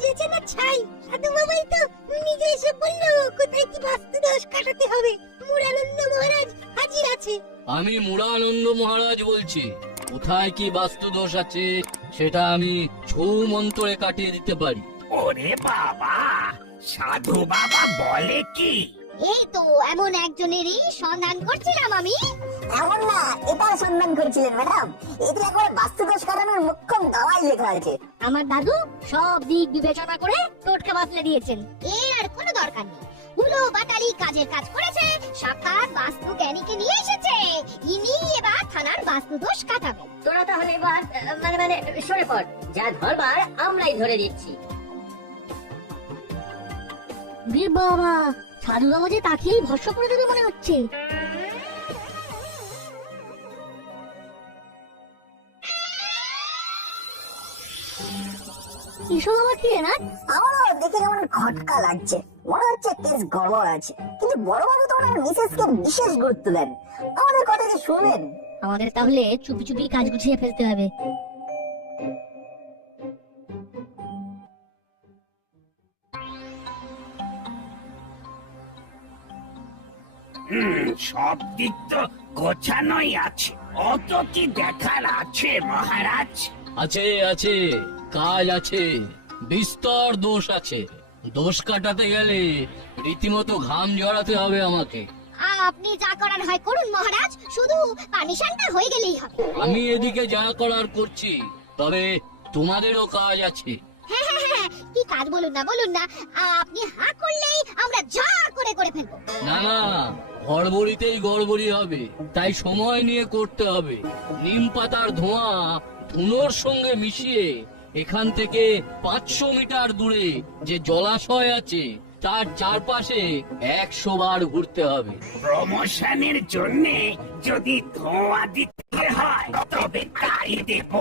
বুঝেছে না ছাই। সাধু বাবাই তো নিজে এসে বললো কোথায় কি বাস্তু দোষ কাটাতে হবে। মুরানন্দ মহারাজ হাজির আছে। আমি মুরানন্দ মহারাজ বলছি, কোথায় কি বাস্তু দোষ আছে সেটা আমি ছৌ মন্ত্রে কাটিয়ে দিতে পারি। ওরে বাবা, সাধু বাবা বলে কি? এই তো এমন একজনেরই সন্ধান করছিলাম আমি। এমন না, এটার সন্ধান করছিলেন ম্যাডাম। এতে একবারে বাস্তুদোষ কাটানোর মুখ্যম দাওয়াই লেখা আছে। আমার দাদু সব দিক বিবেচনা করে টোটকা বাতলে দিয়েছেন। এর আর কোনো দরকার নেই। হুলো বাটালি কাজের কাজ করেছে, সাক্ষাৎ বাস্তু জ্ঞানীকে নিয়ে এসেছে। ইনি এবার থানার বাস্তু দোষ কাটাবেন। তোরা তাহলে এবার মানে সরে পড়, যা ধরবার আমরাই ধরে দিচ্ছি। বাবা, সাধু বাবা যে তাকিয়েই ভস্ম করে দেবে মনে হচ্ছে। এসব আবার কি রে না? আমারও দেখে কেমন খটকা লাগছে। মনে হচ্ছে কেস গড়বড় আছে। কিন্তু বড়বাবু তো ওনার মিসেসকে বিশেষ গুরুত্ব দেন। আমাদের কথা কি শুনবেন? আমাদের তাহলে চুপি চুপি কাজ গুছিয়ে ফেলতে হবে। সব দিক তো গোছানোই আছে। অত কি দেখার আছে মহারাজ? আছে আছে, কাজ আছে, বিস্তর দোষ আছে। দোষ কাটাতে গেলে রীতিমতো ঘাম ঝরাতে হবে আমাকে। আপনি যা করার হয় করুন মহারাজ, শুধু পানিশনটা হয়ে গেলেই হবে। আমি এদিকে যা করার করছি, তবে তোমাদেরও কাজ আছে। হ্যাঁ হ্যাঁ হ্যাঁ, কি কাজ বলুন না। আপনি হা করলেই আমরা যা করে ফেলবো। না না, গড়বড়িতেই গড়বড়ি হবে, তাই সময় নিয়ে করতে হবে। নিম পাতার ধোঁয়া ধুনোর সঙ্গে মিশিয়ে এখান থেকে 500 মিটার দূরে যে জলাশয় আছে তার চারপাশে 100 বার ঘুরতে হবে। প্রমোশনের জন্য যদি ধোঁয়া দিতে হয় তবে তাই দেব।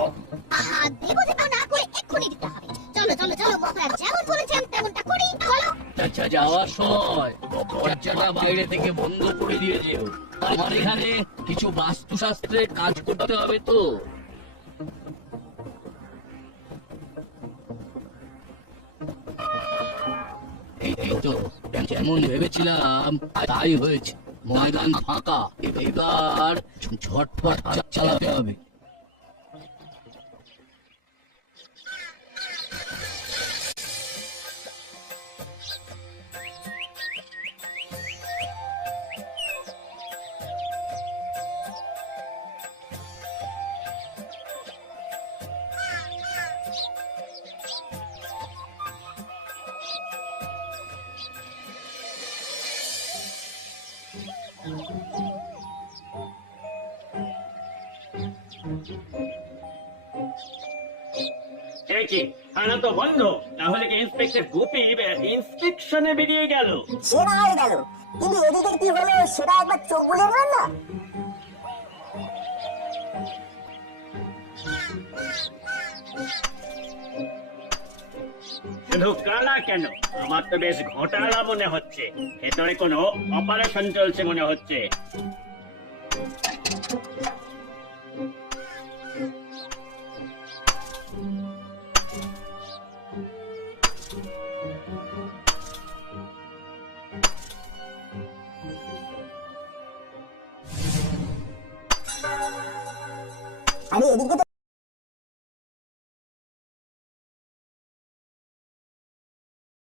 দেবো না করে এক্ষুনি দিতে হবে। চলো মহারাজ, যেমন বলেছেন তেমনটা করি। চলো। আচ্ছা, যাওয়ার সময় দরজাটা বাইরে থেকে বন্ধ করে দিয়ে যেও। আমার এখানে কিছু বাস্তুশাস্ত্রের কাজ করতে হবে তো। এই তো যেমন ভেবেছিলাম তাই হয়েছে। ময়দান ফাঁকা, এবার ঝটপট চালাতে হবে। কি থানা তো বন্ধ, তাহলে কি ইন্সপেক্টর গুপি ইন্সপেকশনে বেরিয়ে গেল? সেটা হয়ে গেল, কিন্তু এদিকে কি হলো সেটা একবার চোখ বুলে নেন না। শুধু কানা কেন, আমার তো বেশ ঘোটালা মনে হচ্ছে। ভেতরে কোনো অপারেশন চলছে মনে হচ্ছে। আরে এদিকে তো